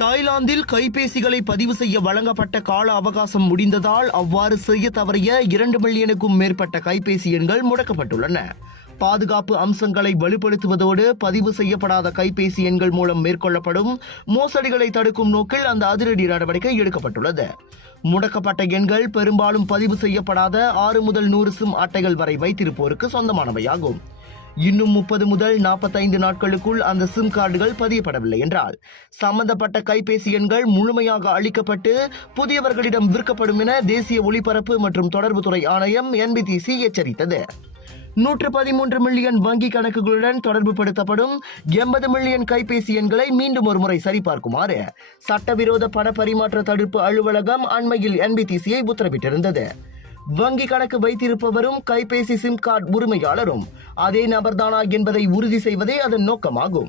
தாய்லாந்தில் கைபேசிகளை பதிவு செய்ய வழங்கப்பட்ட கால அவகாசம் முடிந்ததால் அவ்வாறு செய்ய தவறிய 2 மில்லியனுக்கும் மேற்பட்ட கைபேசி எண்கள் முடக்கப்பட்டுள்ளன. பாதுகாப்பு அம்சங்களை வலுப்படுத்துவதோடு பதிவு செய்யப்படாத கைபேசி எண்கள் மூலம் மேற்கொள்ளப்படும் மோசடிகளை தடுக்கும் நோக்கில் அந்த அதிரடி நடவடிக்கை எடுக்கப்பட்டுள்ளது. முடக்கப்பட்ட எண்கள் பெரும்பாலும் பதிவு செய்யப்படாத 6 முதல் 100 சிம் அட்டைகள் வரை வைத்திருப்போருக்கு சொந்தமானவையாகும். இன்னும் 30 முதல் 45 நாட்களுக்குள் அந்த சிம் கார்டுகள் பதியப்படவில்லை என்றால் சம்பந்தப்பட்ட கைபேசி எண்கள் முழுமையாக அளிக்கப்பட்டு புதியவர்களிடம் விற்கப்படும் என தேசிய ஒலிபரப்பு மற்றும் தொடர்புத்துறை ஆணையம் NBTC எச்சரித்தது. 113 மில்லியன் வங்கி கணக்குகளுடன் தொடர்பு படுத்தப்படும் 80 மில்லியன் கைபேசி எண்களை மீண்டும் ஒருமுறை சரிபார்க்குமாறு சட்டவிரோத பண பரிமாற்ற தடுப்பு அலுவலகம் அண்மையில் NBTCயை உத்தரவிட்டிருந்தது. வங்கி கணக்கு வைத்திருப்பவரும் கைபேசி சிம் கார்டு உரிமையாளரும் அதே நபர்தானா என்பதை உறுதி செய்வதே அதன் நோக்கமாகும்.